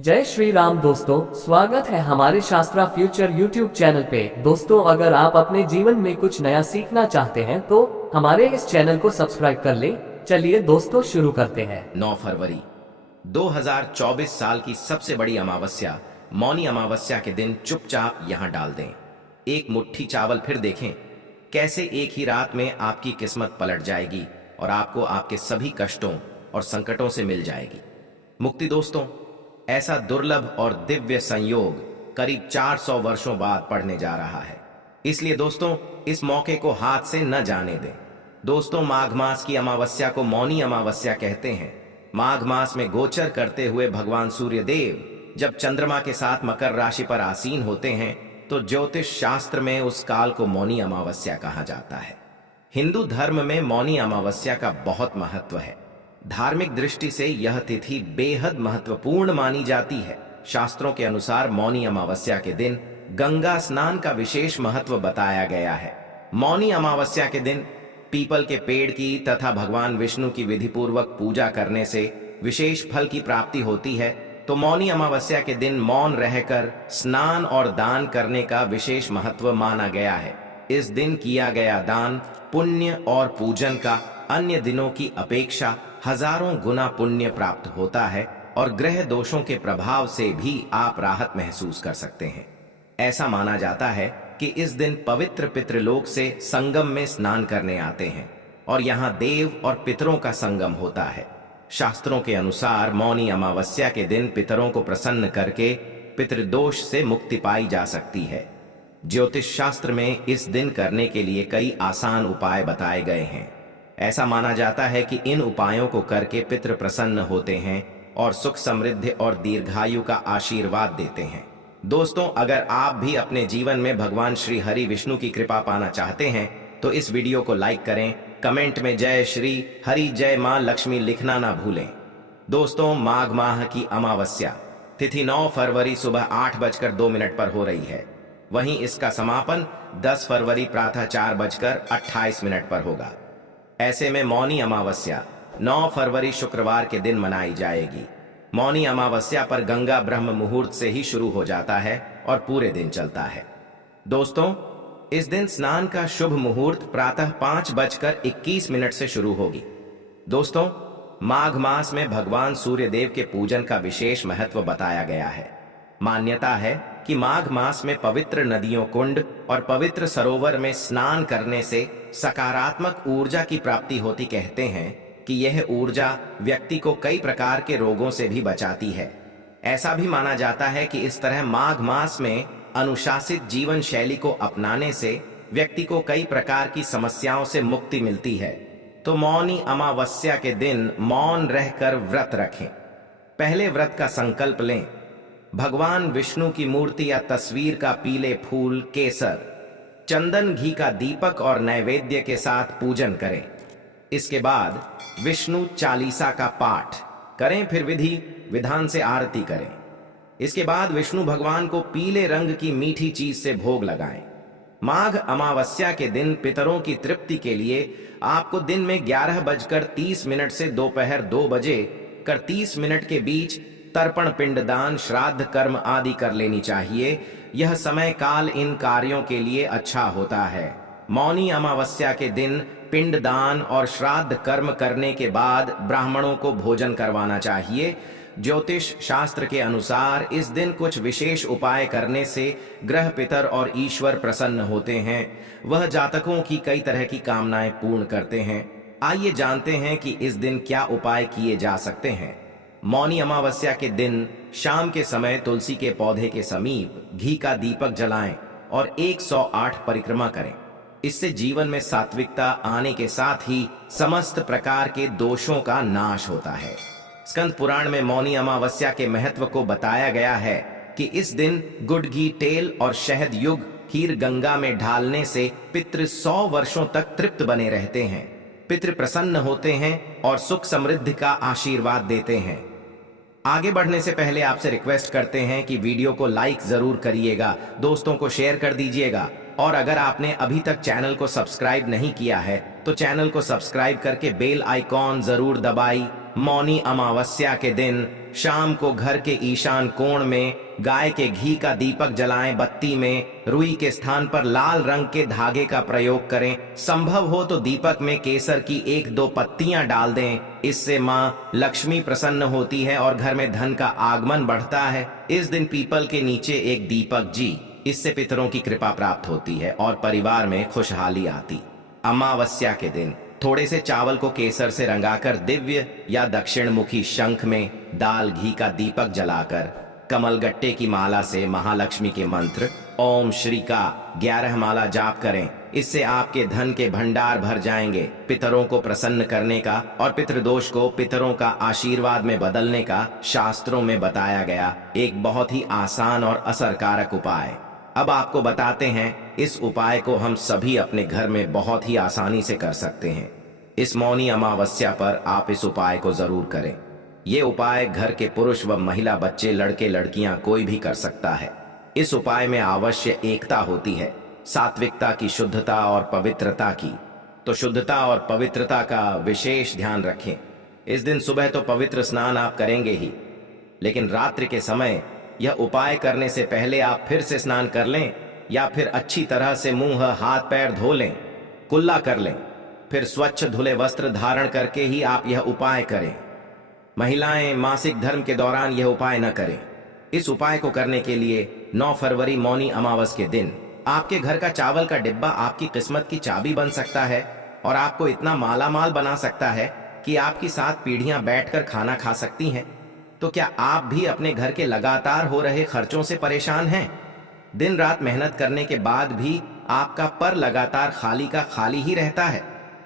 जय श्री राम दोस्तों, स्वागत है हमारे शास्त्रा फ्यूचर यूट्यूब चैनल पे। दोस्तों, अगर आप अपने जीवन में कुछ नया सीखना चाहते हैं तो हमारे इस चैनल को सब्सक्राइब कर लें। चलिए दोस्तों, शुरू करते हैं। 9 फरवरी 2024 साल की सबसे बड़ी अमावस्या मौनी अमावस्या के दिन चुपचाप यहां डाल दें। एक मुट्ठी चावल, फिर देखें कैसे एक ही रात में आपकी किस्मत पलट जाएगी और आपको आपके सभी कष्टों और संकटों से मिल जाएगी मुक्ति। दोस्तों, ऐसा दुर्लभ और दिव्य संयोग करीब 400 वर्षों बाद पड़ने जा रहा है, इसलिए दोस्तों इस मौके को हाथ से न जाने दें। दोस्तों, माघ मास की अमावस्या को मौनी अमावस्या कहते हैं। माघ मास में गोचर करते हुए भगवान सूर्य देव जब चंद्रमा के साथ मकर राशि पर आसीन होते हैं तो ज्योतिष शास्त्र में उस काल को मौनी अमावस्या कहा जाता है। हिंदू धर्म में मौनी अमावस्या का बहुत महत्व है। धार्मिक दृष्टि से यह तिथि बेहद महत्वपूर्ण मानी जाती है। शास्त्रों के अनुसार मौनी अमावस्या के दिन गंगा स्नान का विशेष महत्व बताया गया है। मौनी अमावस्या के दिन पीपल के पेड़ की तथा भगवान विष्णु की विधिपूर्वक पूजा करने से विशेष फल की प्राप्ति होती है। तो मौनी अमावस्या के दिन मौन रहकर स्नान और दान करने का विशेष महत्व माना गया है। इस दिन किया गया दान, पुण्य और पूजन का अन्य दिनों की अपेक्षा हजारों गुना पुण्य प्राप्त होता है और ग्रह दोषों के प्रभाव से भी आप राहत महसूस कर सकते हैं। ऐसा माना जाता है कि इस दिन पवित्र पितृलोक से संगम में स्नान करने आते हैं और यहाँ देव और पितरों का संगम होता है। शास्त्रों के अनुसार मौनी अमावस्या के दिन पितरों को प्रसन्न करके पितृदोष से मुक्ति पाई जा सकती है। ज्योतिष शास्त्र में इस दिन करने के लिए कई आसान उपाय बताए गए हैं। ऐसा माना जाता है कि इन उपायों को करके पितृ प्रसन्न होते हैं और सुख समृद्धि और दीर्घायु का आशीर्वाद देते हैं। दोस्तों, अगर आप भी अपने जीवन में भगवान श्री हरि विष्णु की कृपा पाना चाहते हैं तो इस वीडियो को लाइक करें, कमेंट में जय श्री हरि जय मां लक्ष्मी लिखना ना भूलें। दोस्तों, माघ माह की अमावस्या तिथि 9 फरवरी सुबह 8:02 पर हो रही है। वहीं इसका समापन 10 फरवरी प्रातः 4:28 पर होगा। ऐसे में मौनी अमावस्या 9 फरवरी शुक्रवार के दिन मनाई जाएगी। मौनी अमावस्या पर गंगा ब्रह्म मुहूर्त से ही शुरू हो जाता है और पूरे दिन चलता है। दोस्तों, इस दिन स्नान का शुभ मुहूर्त प्रातः 5:21 से शुरू होगी। दोस्तों, माघ मास में भगवान सूर्य देव के पूजन का विशेष महत्व बताया गया है। मान्यता है कि माघ मास में पवित्र नदियों, कुंड और पवित्र सरोवर में स्नान करने से सकारात्मक ऊर्जा की प्राप्ति होती। कहते हैं कि यह ऊर्जा व्यक्ति को कई प्रकार के रोगों से भी बचाती है। ऐसा भी माना जाता है कि इस तरह माघ मास में अनुशासित जीवन शैली को अपनाने से व्यक्ति को कई प्रकार की समस्याओं से मुक्ति मिलती है। तो मौनी अमावस्या के दिन मौन रहकर व्रत रखें। पहले व्रत का संकल्प लें। भगवान विष्णु की मूर्ति या तस्वीर का पीले फूल, केसर, चंदन, घी का दीपक और नैवेद्य के साथ पूजन करें। इसके बाद विष्णु चालीसा का पाठ करें, फिर विधि विधान से आरती करें। इसके बाद विष्णु भगवान को पीले रंग की मीठी चीज से भोग लगाएं। माघ अमावस्या के दिन पितरों की तृप्ति के लिए आपको दिन में 11:30 से दोपहर 2:30 के बीच तर्पण, पिंडदान, श्राद्ध कर्म आदि कर लेनी चाहिए। यह समय काल इन कार्यों के लिए अच्छा होता है। मौनी अमावस्या के दिन पिंडदान और श्राद्ध कर्म करने के बाद ब्राह्मणों को भोजन करवाना चाहिए। ज्योतिष शास्त्र के अनुसार इस दिन कुछ विशेष उपाय करने से ग्रह, पितर और ईश्वर प्रसन्न होते हैं। वह जातकों की कई तरह की कामनाएं पूर्ण करते हैं। आइए जानते हैं कि इस दिन क्या उपाय किए जा सकते हैं। मौनी अमावस्या के दिन शाम के समय तुलसी के पौधे के समीप घी का दीपक जलाएं और 108 परिक्रमा करें। इससे जीवन में सात्विकता आने के साथ ही समस्त प्रकार के दोषों का नाश होता है। स्कंद पुराण में मौनी अमावस्या के महत्व को बताया गया है कि इस दिन गुड़, घी, तेल और शहद युग खीर गंगा में ढालने से पितृ 100 वर्षों तक तृप्त बने रहते हैं। पितृ प्रसन्न होते हैं और सुख समृद्धि का आशीर्वाद देते हैं। आगे बढ़ने से पहले आपसे रिक्वेस्ट करते हैं कि वीडियो को लाइक जरूर करिएगा, दोस्तों को शेयर कर दीजिएगा और अगर आपने अभी तक चैनल को सब्सक्राइब नहीं किया है तो चैनल को सब्सक्राइब करके बेल आइकॉन जरूर दबाई। मौनी अमावस्या के दिन शाम को घर के ईशान कोण में गाय के घी का दीपक जलाएं, बत्ती में रुई के स्थान पर लाल रंग के धागे का प्रयोग करें। संभव हो तो दीपक में केसर की 1-2 पत्तियां डाल दें। इससे माँ लक्ष्मी प्रसन्न होती है और घर में धन का आगमन बढ़ता है। इस दिन पीपल के नीचे एक दीपक जी, इससे पितरों की कृपा प्राप्त होती है और परिवार में खुशहाली आती। अमावस्या के दिन थोड़े से चावल को केसर से रंगाकर दिव्य या दक्षिणमुखी शंख में दाल घी का दीपक जलाकर कमलगट्टे की माला से महालक्ष्मी के मंत्र ओम श्री का 11 माला जाप करें। इससे आपके धन के भंडार भर जाएंगे। पितरों को प्रसन्न करने का और पितृदोष को पितरों का आशीर्वाद में बदलने का शास्त्रों में बताया गया एक बहुत ही आसान और असरकारक उपाय। अब आपको बताते हैं इस उपाय को हम सभी अपने घर में बहुत ही आसानी से कर सकते हैं। इस मौनी अमावस्या पर आप इस उपाय को जरूर करें। ये उपाय घर के पुरुष व महिला, बच्चे, लड़के लड़कियां कोई भी कर सकता है। इस उपाय में अवश्य एकता होती है, सात्विकता की, शुद्धता और पवित्रता की। तो शुद्धता और पवित्रता का विशेष ध्यान रखें। इस दिन सुबह तो पवित्र स्नान आप करेंगे ही, लेकिन रात्रि के समय यह उपाय करने से पहले आप फिर से स्नान कर लें या फिर अच्छी तरह से मुंह हाथ पैर धो लें, कुल्ला कर लें, फिर स्वच्छ धुले वस्त्र धारण करके ही आप यह उपाय करें। महिलाएं मासिक धर्म के दौरान यह उपाय न करें। इस उपाय को करने के लिए 9 फरवरी मौनी अमावस के दिन आपके घर का चावल का डिब्बा आपकी किस्मत की चाबी बन सकता है और आपको इतना मालामाल बना सकता है कि आपकी 7 पीढ़ियां बैठकर खाना खा सकती हैं। तो क्या आप भी अपने घर के लगातार हो रहे खर्चों से परेशान हैं? दिन रात मेहनत करने के बाद भी आपका पर लगातार खाली का खाली ही रहता है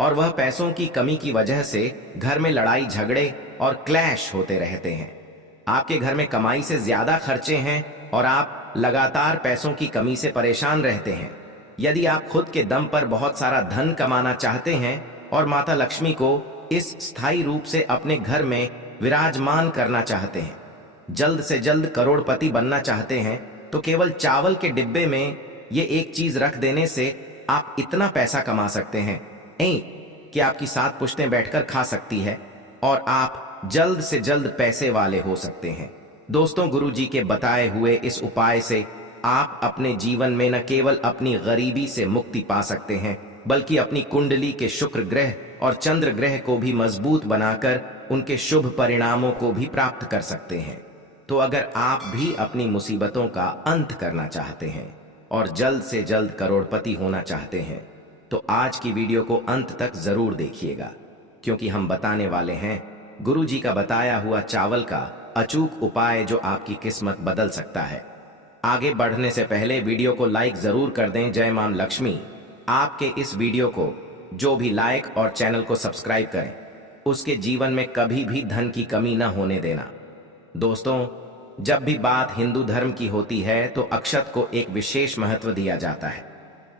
और वह पैसों की कमी की वजह से घर में लड़ाई झगड़े और क्लैश होते रहते हैं। आपके घर में कमाई से ज्यादा खर्चे हैं और आप लगातार पैसों की कमी से परेशान रहते हैं। यदि आप खुद के दम पर बहुत सारा धन कमाना चाहते हैं और माता लक्ष्मी को इस स्थायी रूप से अपने घर में विराजमान करना चाहते हैं, जल्द से जल्द करोड़पति बनना चाहते हैं, तो केवल चावल के डिब्बे में ये एक चीज रख देने से आप इतना पैसा कमा सकते हैं कि आपकी 7 पुश्तें बैठकर खा सकती है और आप जल्द से जल्द पैसे वाले हो सकते हैं। दोस्तों, गुरु जी के बताए हुए इस उपाय से आप अपने जीवन में न केवल अपनी गरीबी से मुक्ति पा सकते हैं, बल्कि अपनी कुंडली के शुक्र ग्रह और चंद्र ग्रह को भी मजबूत बनाकर उनके शुभ परिणामों को भी प्राप्त कर सकते हैं। तो अगर आप भी अपनी मुसीबतों का अंत करना चाहते हैं और जल्द से जल्द करोड़पति होना चाहते हैं, तो आज की वीडियो को अंत तक जरूर देखिएगा, क्योंकि हम बताने वाले हैं गुरु जी का बताया हुआ चावल का अचूक उपाय जो आपकी किस्मत बदल सकता है। आगे बढ़ने से पहले वीडियो को लाइक जरूर कर दें। जय मां लक्ष्मी आपके इस वीडियो को जो भी लाइक और चैनल को सब्सक्राइब करें, उसके जीवन में कभी भी धन की कमी न होने देना। दोस्तों, जब भी बात हिंदू धर्म की होती है तो अक्षत को एक विशेष महत्व दिया जाता है।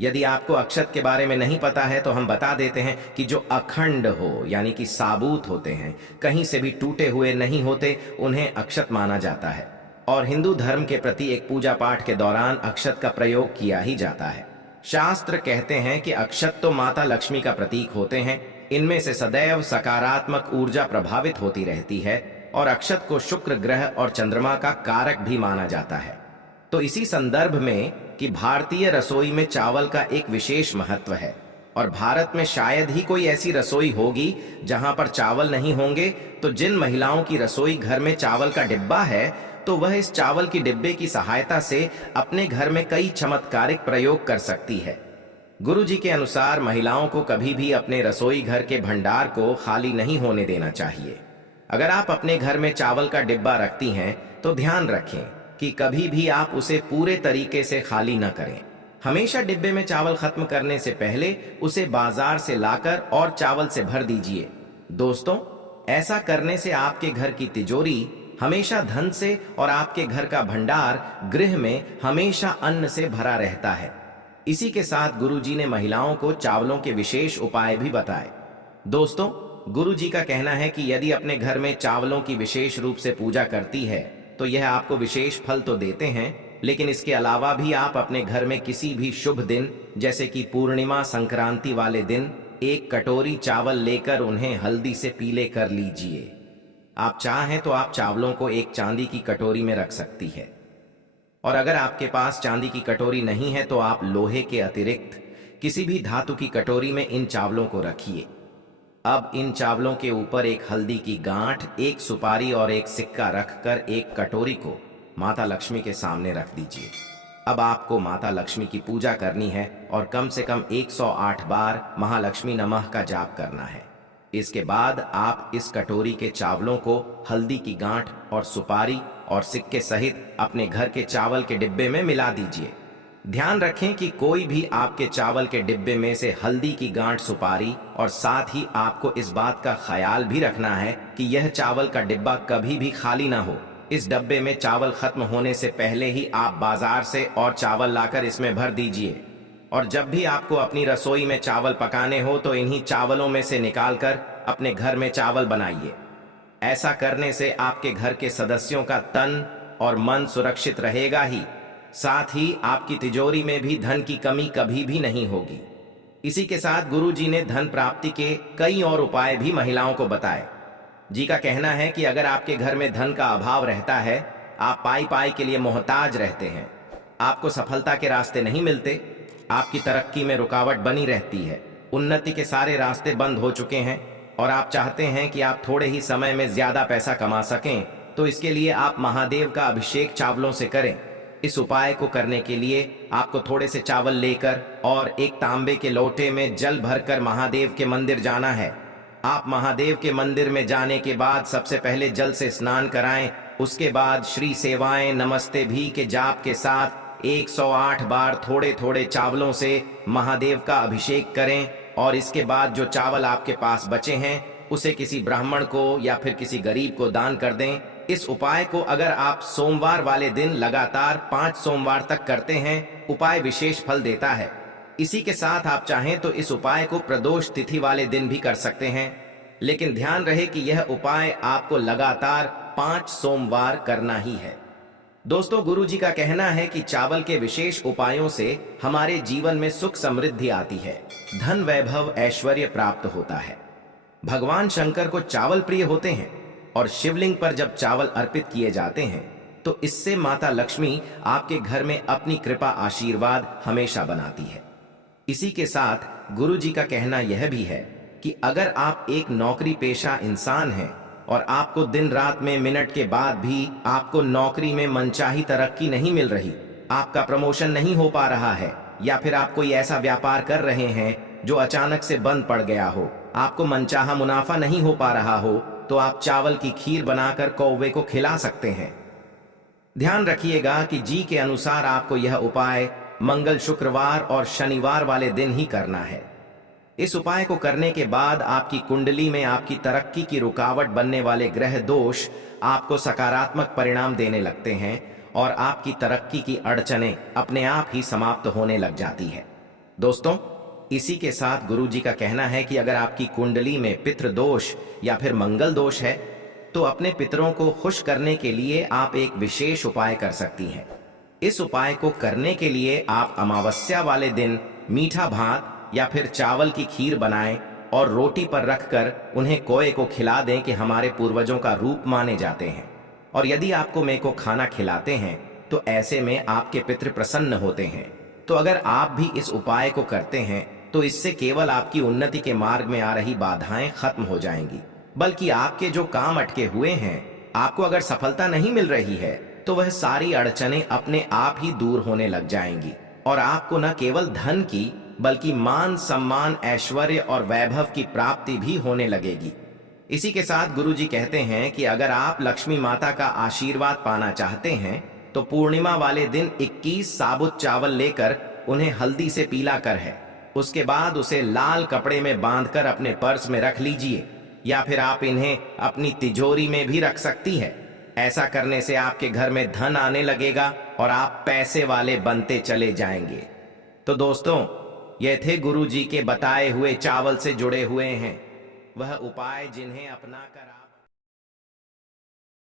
यदि आपको अक्षत के बारे में नहीं पता है तो हम बता देते हैं कि जो अखंड हो यानी कि साबूत होते हैं, कहीं से भी टूटे हुए नहीं होते, उन्हें अक्षत माना जाता है और हिंदू धर्म के प्रति एक पूजा पाठ के दौरान अक्षत का प्रयोग किया ही जाता है। शास्त्र कहते हैं कि अक्षत तो माता लक्ष्मी का प्रतीक होते हैं। इनमें से सदैव सकारात्मक ऊर्जा प्रभावित होती रहती है और अक्षत को शुक्र ग्रह और चंद्रमा का कारक भी माना जाता है। तो इसी संदर्भ में कि भारतीय रसोई में चावल का एक विशेष महत्व है और भारत में शायद ही कोई ऐसी रसोई होगी जहां पर चावल नहीं होंगे। तो जिन महिलाओं की रसोई घर में चावल का डिब्बा है, तो वह इस चावल की डिब्बे की सहायता से अपने घर में कई चमत्कारिक प्रयोग कर सकती है। गुरु जी के अनुसार महिलाओं को कभी भी अपने रसोई घर के भंडार को खाली नहीं होने देना चाहिए। अगर आप अपने घर में चावल का डिब्बा रखती हैं तो ध्यान रखें कि कभी भी आप उसे पूरे तरीके से खाली न करें। हमेशा डिब्बे में चावल खत्म करने से पहले उसे बाजार से लाकर और चावल से भर दीजिए। दोस्तों, ऐसा करने से आपके घर की तिजोरी हमेशा धन से और आपके घर का भंडार गृह में हमेशा अन्न से भरा रहता है। इसी के साथ गुरुजी ने महिलाओं को चावलों के विशेष उपाय भी बताए। दोस्तों, गुरुजी का कहना है कि यदि अपने घर में चावलों की विशेष रूप से पूजा करती है तो यह आपको विशेष फल तो देते हैं, लेकिन इसके अलावा भी आप अपने घर में किसी भी शुभ दिन जैसे कि पूर्णिमा, संक्रांति वाले दिन 1 कटोरी चावल लेकर उन्हें हल्दी से पीले कर लीजिए। आप चाहें तो आप चावलों को एक चांदी की कटोरी में रख सकती है, और अगर आपके पास चांदी की कटोरी नहीं है तो आप लोहे के अतिरिक्त किसी भी धातु की कटोरी में इन चावलों को रखिए। अब इन चावलों के ऊपर एक हल्दी की गांठ, एक सुपारी और एक सिक्का रखकर एक कटोरी को माता लक्ष्मी के सामने रख दीजिए। अब आपको माता लक्ष्मी की पूजा करनी है और कम से कम 108 बार महालक्ष्मी नमः का जाप करना है। इसके बाद आप इस कटोरी के चावलों को हल्दी की गांठ और सुपारी और सिक्के सहित अपने घर के चावल के डिब्बे में मिला दीजिए। ध्यान रखें कि कोई भी आपके चावल के डिब्बे में से हल्दी की गांठ, सुपारी, और साथ ही आपको इस बात का ख्याल भी रखना है कि यह चावल का डिब्बा कभी भी खाली ना हो। इस डब्बे में चावल खत्म होने से पहले ही आप बाजार से और चावल लाकर इसमें भर दीजिए, और जब भी आपको अपनी रसोई में चावल पकाने हो तो इन्हीं चावलों में से निकालकर अपने घर में चावल बनाइए। ऐसा करने से आपके घर के सदस्यों का तन और मन सुरक्षित रहेगा ही, साथ ही आपकी तिजोरी में भी धन की कमी कभी भी नहीं होगी। इसी के साथ गुरु जी ने धन प्राप्ति के कई और उपाय भी महिलाओं को बताए। जी का कहना है कि अगर आपके घर में धन का अभाव रहता है, आप पाई पाई के लिए मोहताज रहते हैं, आपको सफलता के रास्ते नहीं मिलते, आपकी तरक्की में रुकावट बनी रहती है, उन्नति के सारे रास्ते बंद हो चुके हैं और आप चाहते हैं कि आप थोड़े ही समय में ज्यादा पैसा कमा सकें, तो इसके लिए आप महादेव का अभिषेक चावलों से करें। इस उपाय को करने के लिए आपको थोड़े से चावल लेकर और एक तांबे के लोटे में जल भरकर महादेव के मंदिर जाना है। आप महादेव के मंदिर में जाने के बाद सबसे पहले जल से स्नान कराएं, उसके बाद श्री सेवाएं नमस्ते भी के जाप के साथ 108 बार थोड़े थोड़े चावलों से महादेव का अभिषेक करें, और इसके बाद जो चावल आपके पास बचे हैं उसे किसी ब्राह्मण को या फिर किसी गरीब को दान कर दें। इस उपाय को अगर आप सोमवार वाले दिन लगातार 5 सोमवार तक करते हैं, उपाय विशेष फल देता है। इसी के साथ आप चाहें तो इस उपाय को प्रदोष तिथि वाले दिन भी कर सकते हैं, लेकिन ध्यान रहे कि यह उपाय आपको लगातार 5 सोमवार करना ही है। दोस्तों, गुरु जी का कहना है कि चावल के विशेष उपायों से हमारे जीवन में सुख समृद्धि आती है, धन वैभव ऐश्वर्य प्राप्त होता है। भगवान शंकर को चावल प्रिय होते हैं और शिवलिंग पर जब चावल अर्पित किए जाते हैं तो इससे माता लक्ष्मी आपके घर में अपनी कृपा आशीर्वाद हमेशा बनाती है। इसी के साथ गुरु जी का कहना यह भी है कि अगर आप एक नौकरी पेशा इंसान हैं और आपको दिन रात में मिनट के बाद भी आपको नौकरी में मनचाही तरक्की नहीं मिल रही, आपका प्रमोशन नहीं हो पा रहा है, या फिर आप कोई ऐसा व्यापार कर रहे हैं जो अचानक से बंद पड़ गया हो, आपको मनचाहा मुनाफा नहीं हो पा रहा हो, तो आप चावल की खीर बनाकर कौवे को खिला सकते हैं। ध्यान रखिएगा कि जी के अनुसार आपको यह उपाय मंगल, शुक्रवार और शनिवार वाले दिन ही करना है। इस उपाय को करने के बाद आपकी कुंडली में आपकी तरक्की की रुकावट बनने वाले ग्रह दोष आपको सकारात्मक परिणाम देने लगते हैं और आपकी तरक्की की अड़चनें अपने आप ही समाप्त होने लग जाती है। दोस्तों, इसी के साथ गुरु जी का कहना है कि अगर आपकी कुंडली में पितृ दोष या फिर मंगल दोष है तो अपने पितरों को खुश करने के लिए आप एक विशेष उपाय कर सकती हैं। इस उपाय को करने के लिए आप अमावस्या वाले दिन मीठा भात या फिर चावल की खीर बनाएं और रोटी पर रखकर उन्हें कोए को खिला दें कि हमारे पूर्वजों का रूप माने जाते हैं, और यदि आपको मेरे को खाना खिलाते हैं तो ऐसे में आपके पितृ प्रसन्न होते हैं। तो अगर आप भी इस उपाय को करते हैं तो इससे केवल आपकी उन्नति के मार्ग में आ रही बाधाएं खत्म हो जाएंगी, बल्कि आपके जो काम अटके हुए हैं, आपको अगर सफलता नहीं मिल रही है तो वह सारी अड़चनें अपने आप ही दूर होने लग जाएंगी और आपको न केवल धन की बल्कि मान, सम्मान, ऐश्वर्य और वैभव की प्राप्ति भी होने लगेगी। इसी के साथ गुरु जी कहते हैं कि अगर आप लक्ष्मी माता का आशीर्वाद पाना चाहते हैं तो पूर्णिमा वाले दिन 21 साबुत चावल लेकर उन्हें हल्दी से पीला कर है, उसके बाद उसे लाल कपड़े में बांधकर अपने पर्स में रख लीजिए, या फिर आप इन्हें अपनी तिजोरी में भी रख सकती है। ऐसा करने से आपके घर में धन आने लगेगा और आप पैसे वाले बनते चले जाएंगे। तो दोस्तों, ये थे गुरु जी के बताए हुए चावल से जुड़े हुए हैं वह उपाय जिन्हें अपना कर